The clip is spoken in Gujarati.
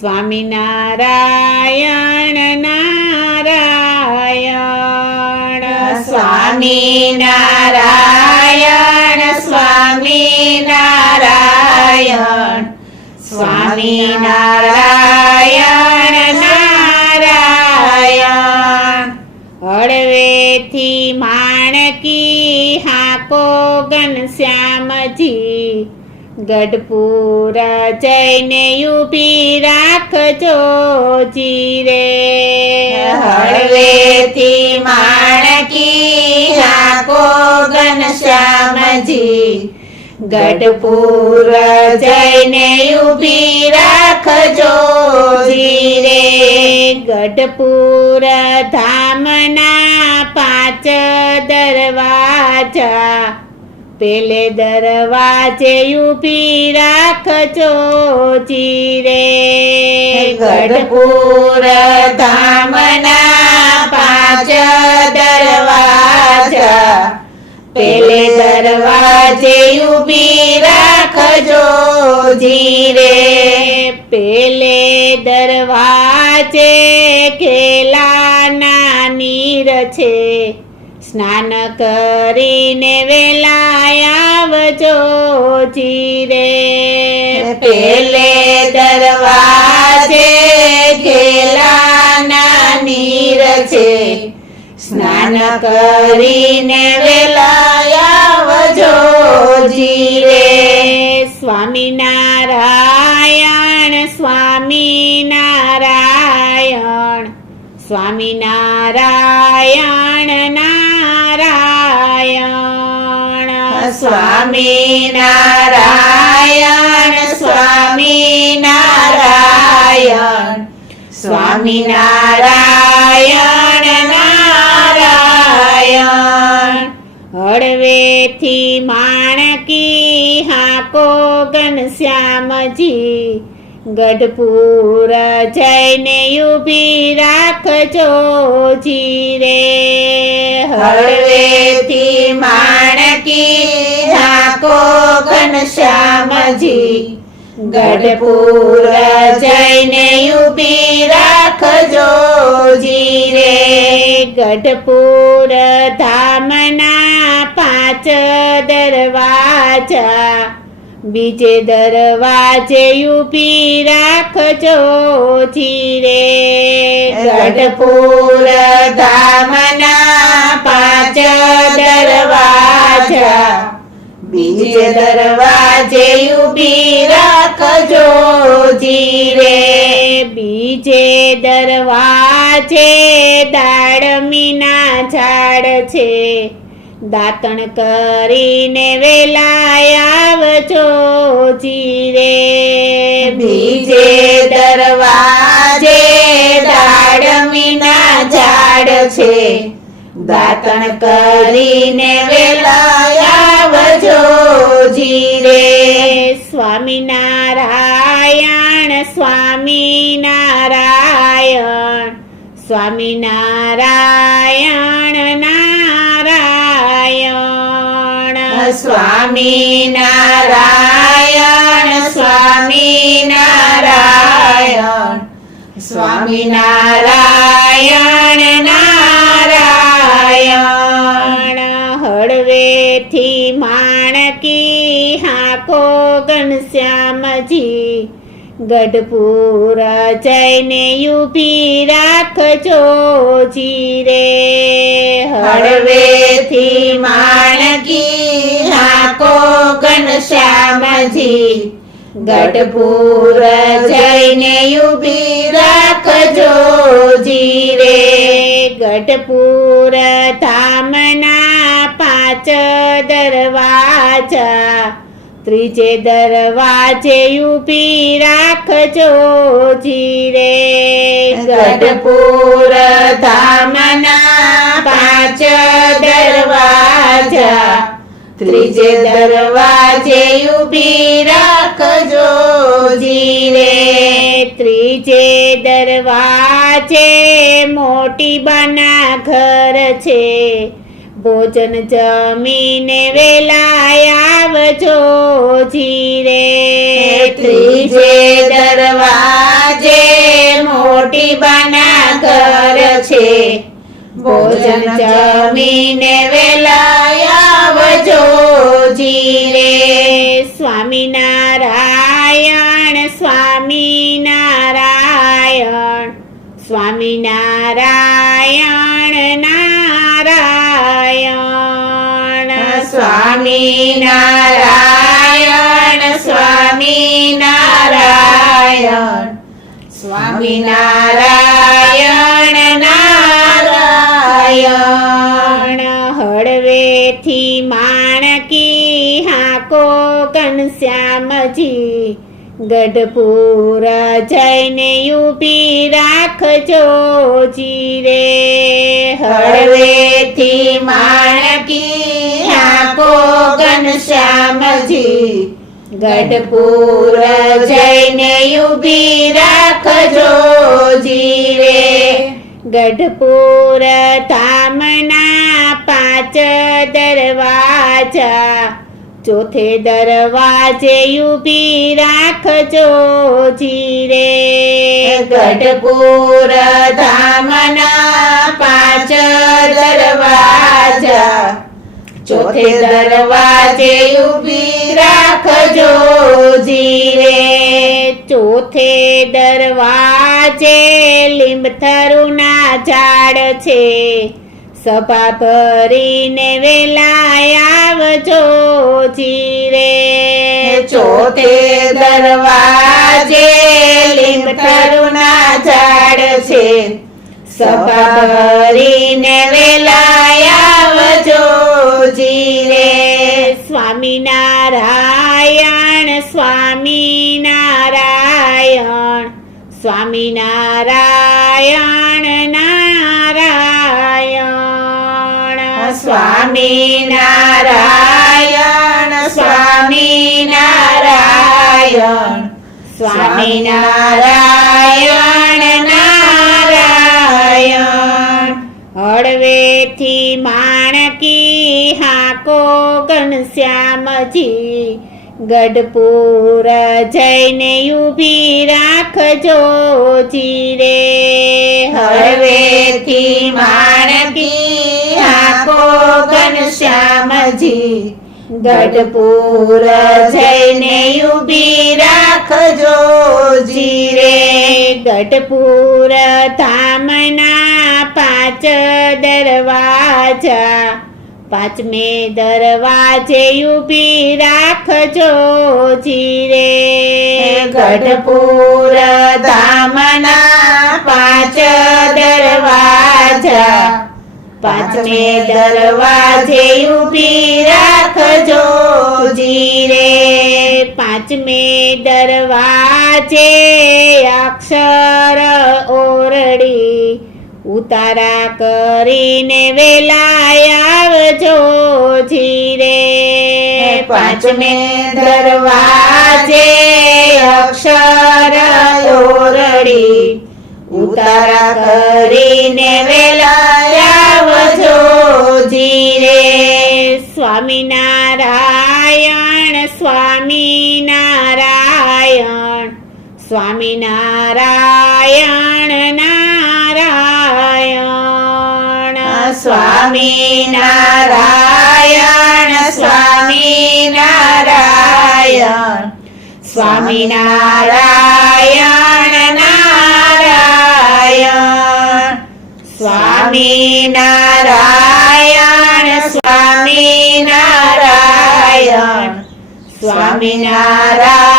સ્વામિનારાયણ નારાયણ. સ્વામિનારાયણ સ્વામિનારાયણ સ્વામિનારાયણ નારાયણ. હળવેથી માણકી હાકો ઘનશ્યામજી, ગઢપુર જઈને ઊભી રાખજો જીરે. હળવેથી માણકી હાકો ઘનશ્યામજી, ગઢપુર જઈને ઊભી રાખજો જીરે. ગઢપુર ધામના 5 દરવાજા, પેલે દરવાજે ઊભી રાખજો જીરે. ગઢપુર ધામના 5 દરવાજા, પેલે દરવાજે ઊભી રાખજો જીરે. પેલે દરવાજે કેલાના નીર છે, સ્નાન કરીને વેલા આવજો જીરે. પેલે દરવાજે કેલાના નીર છે, સ્નાન કરીને વેલા આવજો જીરે. સ્વામિનારાયણ સ્વામિનારાયણ સ્વામિનારાયણ નારાયણ. સ્વામિનારાયણ સ્વામિનારાયણ સ્વામિનારાયણ નારાયણ. હળવેથી માણકી હાકો ઘનશ્યામજી, ગઢપુર જઈને ઊભી રાખજો જીરે. હળવેથી માણકી હાકો ઘનશ્યામજી, ગઢપુર જઈને ઊભી રાખજો જીરે. ગઢપુર ધામના 5 દરવાજા, બીજે દરવાજે ઊભી રાખજો જીરે. ગઢપુર ધામના 5 દરવાજા, બીજે દરવાજે ઊભી રાખજો જીરે. બીજે દરવાજે દાડમીના ઝાડ છે, દાંતણ કરીને વેલા આવજો જીરે. બીજે દરવાજે દાડમીના ઝાડ છે, દાંતણ કરીને વેલા આવજો જીરે. સ્વામિનારાયણ સ્વામિનારાયણ સ્વામિનારાયણ નારાયણ. સ્વામિનારાયણ સ્વામિનારાયણ સ્વામિનારાયણ નારાયણ. હળવેથી માણકી હાકો ઘનશ્યામજી, ગઢપુર જઈને ઊભી રાખજો જીરે. હળવેથી માણકી હાકો ઘનશ્યામજી, ગઢપુર જઈને ઊભી રાખજો જીરે. ગઢપુર ધામના 5 દરવાજા, ત્રીજે દરવાજે ઊભી રાખજો જીરે. ગઢપુર ધામના 5 દરવાજા, ત્રીજે દરવાજે ઊભી રાખજો જીરે. ત્રીજે દરવાજે મોટી બાના ઘર છે, ભોજન જમીને વેલા આવજો જીરે. ત્રીજે દરવાજે મોટી બાના ઘર છે ભોજન જમીને વેલા આવજો જીરે સ્વામિનારાયણ સ્વામિનારાયણ સ્વામિનારાયણ નારાયણ સ્વામિનારાયણ સ્વામિનારાયણ સ્વામિનારાયણ નારાયણ હળવેથી માણકી હાકો ઘનશ્યામજી ગઢપુર જઈને ઊભી રાખજો જીરે હળવેથી માણકી હાકો ઘનશ્યામજી ગઢપુર જઈને ઊભી રાખજો જીરે ગઢપુર ધામના 5 દરવાજા ચોથે દરવાજે ઊભી રાખજો જીરે ગઢપુર ધામના 5 દરવાજા ચોથે દરવાજે ઊભી રાખજો જીરે ચોથે દરવાજે લીંબથરુના ઝાડ છે સભા ભરીને વેલા આવજો જીરે ચોથે દરવાજે લીંબતરુના ઝાડ છે સભા ભરીને વેલા આવજો જીરે સ્વામિનારાયણ સ્વામિનારાયણ સ્વામિનારાયણ નારાયણ સ્વામિનારાયણ સ્વામિનારાયણ સ્વામિનારાયણ નારાયણ હળવેથી માણકી હાકો ઘનશ્યામજી ગઢપુર જઈને ઊભી રાખજો જીરે હળવેથી માણકી હાકો ઘનશ્યામજી ગઢપુર જઈને ઊભી રાખજો જીરે ગઢપુર ધામના 5 દરવાજા 5મે દરવાજે ઊભી રાખજો જીરે ગઢપુર ધામના 5 દરવાજા 5મે દરવાજે ઊભી રાખજો જીરે 5મે દરવાજે અક્ષર ઓરડી ઉતારા કરીને વેલા આવજો જીરે 5મે દરવાજે અક્ષર ઓરડી ઉતારા કરીને વેલા આવજો જીરે સ્વામિનારાયણ સ્વામિનારાયણ સ્વામિનારાયણ નારાયણ સ્વામિનારાયણ સ્વામિનારાયણ સ્વામિનારાયણ નારાયણ સ્વામિનારાયણ સ્વામિનારાયણ સ્વામિનારાયણ